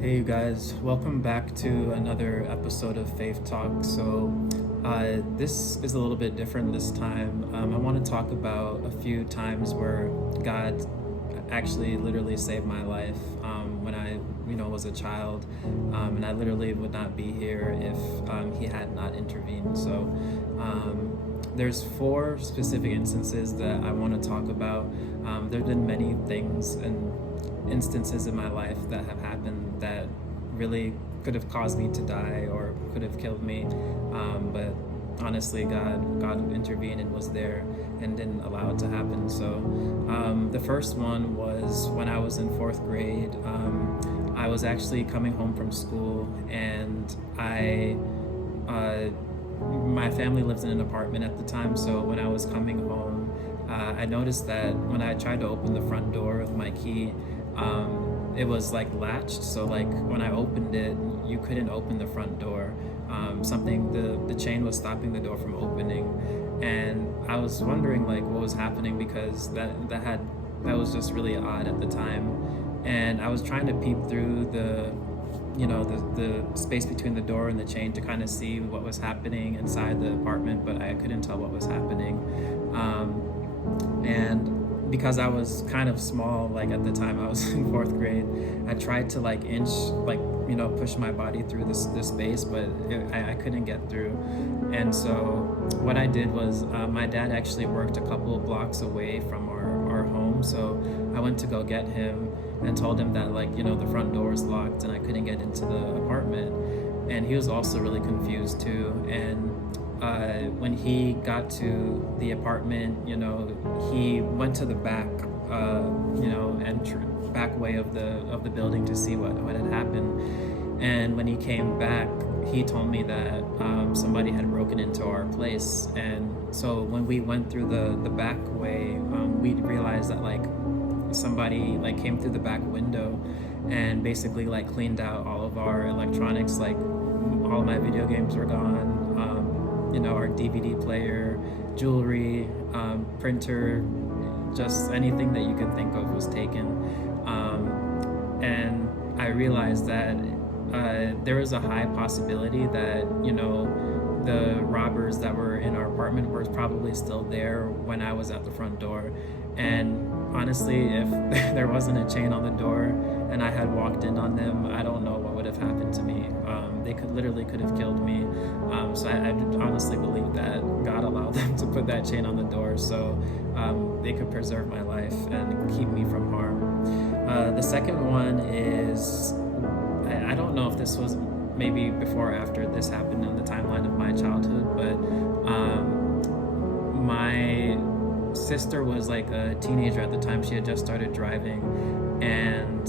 Hey, you guys, welcome back to another episode of Faith Talk. This is a little bit different this time. I want to talk about a few times where God actually literally saved my life when I, was a child, and I literally would not be here if He had not intervened. There's four specific instances that I want to talk about. There have been many things and instances in my life that have happened that really could have caused me to die or could have killed me, but honestly God intervened and was there and didn't allow it to happen. The first one was when I was in fourth grade. I was actually coming home from school, and my family lived in an apartment at the time. So when I was coming home, I noticed that when I tried to open the front door with my key, it was like latched. So like when I opened it, you couldn't open the front door. The chain was stopping the door from opening, and I was wondering like what was happening, because that was just really odd at the time. And I was trying to peep through the space between the door and the chain to kind of see what was happening inside the apartment, but I couldn't tell what was happening. And because I was kind of small, like at the time I was in fourth grade, I tried to push my body through this space, but I couldn't get through. And so what I did was, my dad actually worked a couple of blocks away from our home. So I went to go get him and told him that the front door was locked and I couldn't get into the apartment. And he was also really confused too. And when he got to the apartment, he went to the back, back way of the building to see what had happened. And when he came back, he told me that somebody had broken into our place. And so when we went through the back way, we realized that somebody came through the back window and basically cleaned out all of our electronics. All of my video games were gone. Our DVD player, jewelry, printer, just anything that you could think of was taken. And I realized that there was a high possibility that, the robbers that were in our apartment were probably still there when I was at the front door. And honestly, if there wasn't a chain on the door and I had walked in on them, I don't know what would have happened to me. They could have killed me. So I honestly believe that God allowed them to put that chain on the door so they could preserve my life and keep me from harm. The second one is, I don't know if this was maybe before or after this happened in the timeline of my childhood, but my sister was a teenager at the time. She had just started driving, and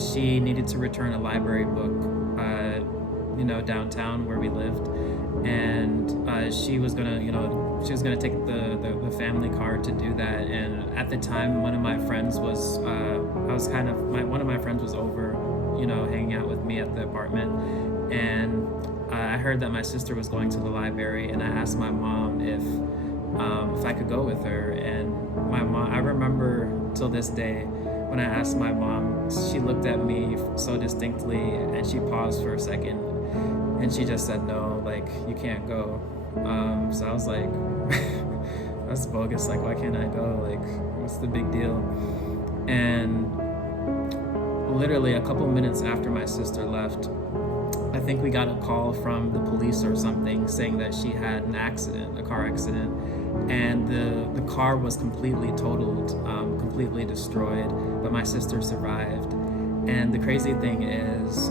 she needed to return a library book downtown where we lived. And she was gonna take the family car to do that. And at the time, one of my friends was over, hanging out with me at the apartment. And I heard that my sister was going to the library, and I asked my mom if I could go with her. And my mom, I remember till this day, when I asked my mom, she looked at me so distinctly and she paused for a second and she just said, no, you can't go. So I was like, that's bogus. Why can't I go? What's the big deal? And literally a couple minutes after my sister left, I think we got a call from the police or something saying that she had a car accident, and the car was completely totaled, completely destroyed, but my sister survived. And the crazy thing is,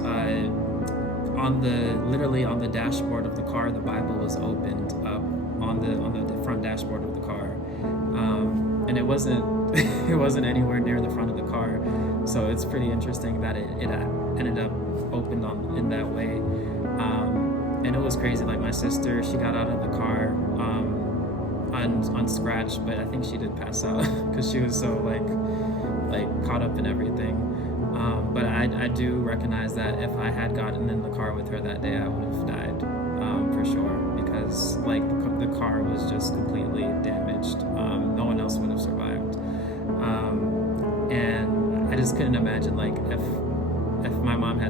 literally on the dashboard of the car, the Bible was opened up on the front dashboard of the car, and it wasn't it wasn't anywhere near the front of the car. So it's pretty interesting that it ended up opened in that way. And it was crazy. My sister, she got out of the car unscratched, but I think she did pass out because she was so caught up in everything. But I do recognize that if I had gotten in the car with her that day, I would have died, for sure, because the car was just completely damaged. No one else would have survived. And I just couldn't imagine if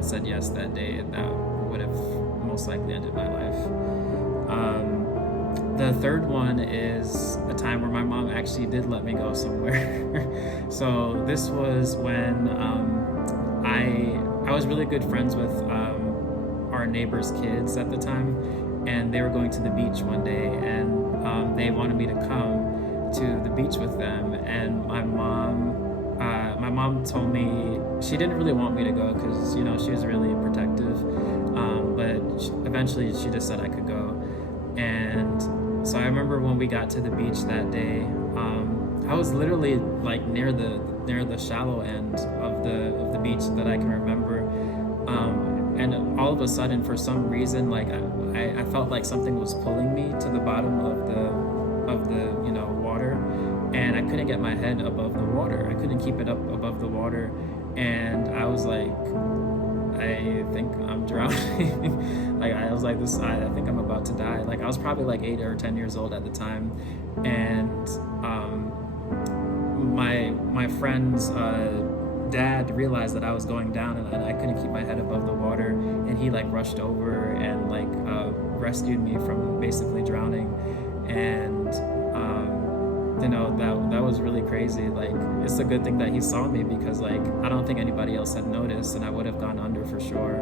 had said yes that day, that would have most likely ended my life. The third one is a time where my mom actually did let me go somewhere. So this was when I was really good friends with our neighbors' kids at the time, and they were going to the beach one day, and they wanted me to come to the beach with them. And my mom told me she didn't really want me to go because she was really protective, but eventually she just said I could go. And so I remember when we got to the beach that day, I was literally like near the shallow end of the beach that I can remember, and all of a sudden, for some reason, like I felt like something was pulling me to the bottom of the water, and I couldn't get my head above the water. I couldn't keep it up above the water, and I was like, I think I'm drowning. Like I was like this. I think I'm about to die. Like I was probably like 8 or 10 years old at the time, and my friend's dad realized that I was going down, and I couldn't keep my head above the water, and he like rushed over and like rescued me from basically drowning. And that was really crazy. Like it's a good thing that he saw me, because like I don't think anybody else had noticed, and I would have gone under for sure.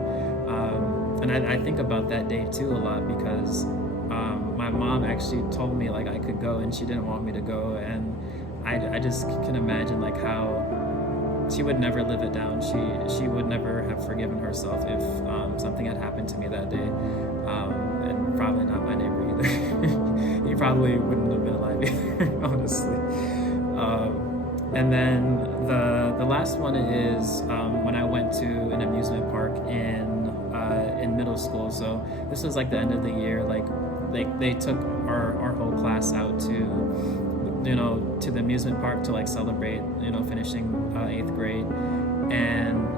And I think about that day too a lot, because my mom actually told me like I could go, and she didn't want me to go, and I just can imagine like how she would never live it down. She would never have forgiven herself if something had happened to me that day, and probably not my neighbor either. He probably wouldn't have been alive either, honestly. And then the last one is when I went to an amusement park in middle school. So this was like the end of the year. Like they took our whole class out to the amusement park to like celebrate finishing 8th grade. And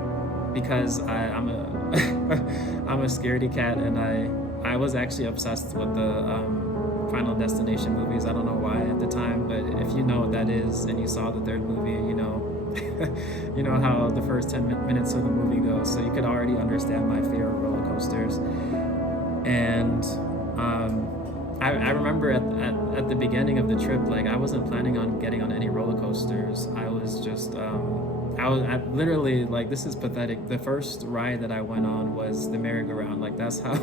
because I'm a scaredy cat, and I was actually obsessed with the Final Destination movies. I don't know why at the time, but if you know what that is and you saw the third movie, you know how the first 10 minutes of the movie goes, so you could already understand my fear of roller coasters. And I remember at the beginning of the trip, like I wasn't planning on getting on any roller coasters. I was just I literally, like, this is pathetic. The first ride that I went on was the merry-go-round. Like that's how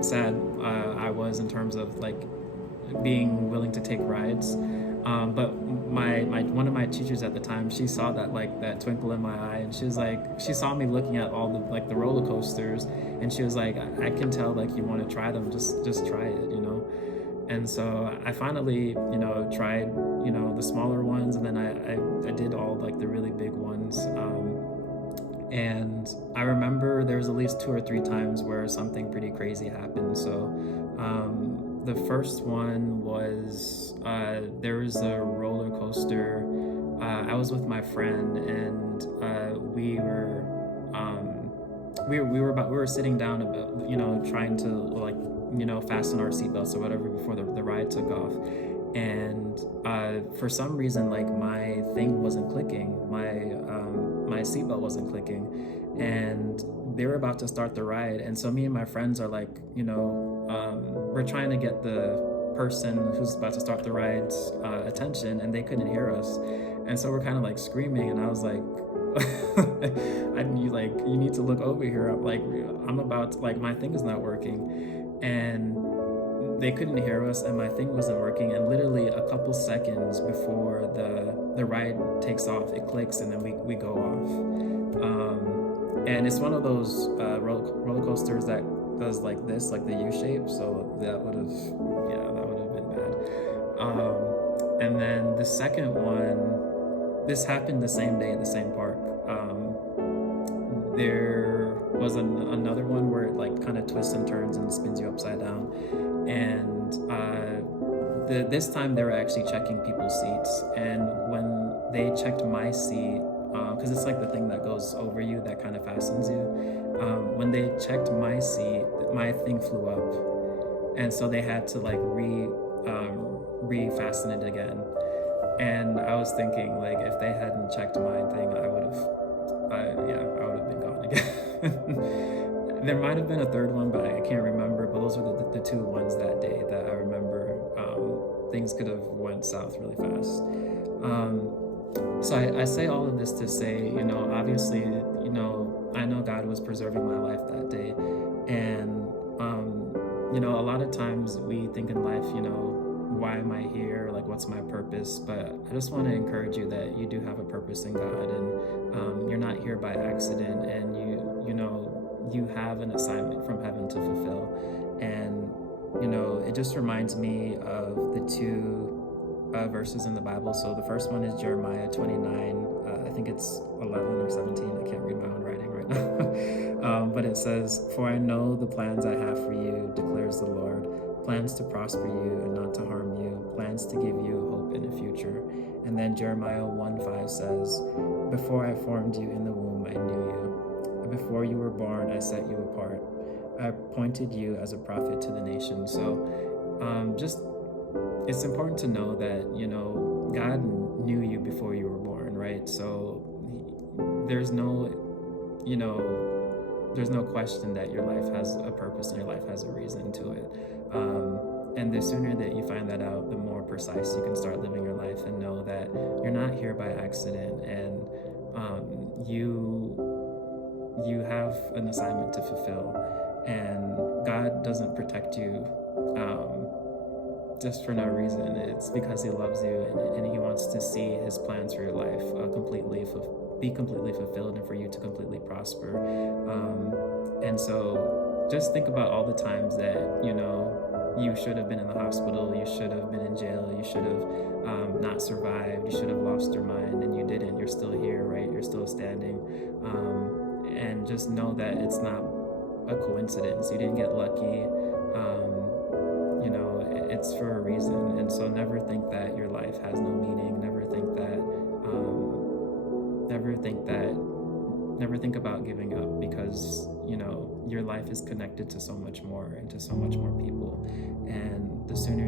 sad I was in terms of like being willing to take rides. But my one of my teachers at the time, she saw that twinkle in my eye, and she saw me looking at all the roller coasters, and she was like, I can tell like you want to try them, just try it. And so I finally tried the smaller ones, and then I did all like the really big ones. And I remember there was at least 2 or 3 times where something pretty crazy happened. So the first one was there was a roller coaster. I was with my friend, and we were sitting down about trying to like fasten our seatbelts or whatever before the ride took off. And for some reason, like my thing wasn't clicking, my seatbelt wasn't clicking, and they were about to start the ride. And so me and my friends are like, we're trying to get the person who's about to start the ride's attention, and they couldn't hear us. And so we're kind of like screaming, and I was like, you need to look over here. I'm about to, like, my thing is not working. And they couldn't hear us, and my thing wasn't working. And literally a couple seconds before the ride takes off, it clicks, and then we go off. And it's one of those roller coasters that does like this, like the U shape. So that would have been bad. And then the second one, this happened the same day at the same park. There was another one where it like kind of twists and turns and spins you upside down. And this time they were actually checking people's seats. And when they checked my seat, because it's like the thing that goes over you that kind of fastens you. When they checked my seat, my thing flew up. And so they had to like re-fasten it again. And I was thinking, like, if they hadn't checked my thing, I would have been There might have been a third one, but I can't remember. But those were the two ones that day that I remember. Things could have went south really fast. So I say all of this to say, obviously, I know God was preserving my life that day. And, a lot of times we think in life, why am I here? Like, what's my purpose? But I just want to encourage you that you do have a purpose in God, and you're not here by accident, and you have an assignment from heaven to fulfill. And, it just reminds me of the two verses in the Bible. So the first one is Jeremiah 29. I think it's 11 or 17. I can't read my own writing right now. But it says, "For I know the plans I have for you, declares the Lord, plans to prosper you and not to harm you, plans to give you hope in the future." And then Jeremiah 1:5 says, "Before I formed you in the womb, I knew you. Before you were born, I set you apart. I appointed you as a prophet to the nations." So just it's important to know that, God knew you before you were born, right? So there's no, there's no question that your life has a purpose and your life has a reason to it. And the sooner that you find that out, the more precise you can start living your life and know that you're not here by accident, and you have an assignment to fulfill, and God doesn't protect you just for no reason. It's because He loves you, and He wants to see His plans for your life be completely fulfilled, and for you to completely prosper. And so just think about all the times that you should have been in the hospital, you should have been in jail, you should have not survived, you should have lost your mind, and you didn't. You're still here, right? You're still standing. And just know that it's not a coincidence. You didn't get lucky. It's for a reason. And so never think that your life has no meaning. Never think about giving up, because your life is connected to so much more and to so much more people. And the sooner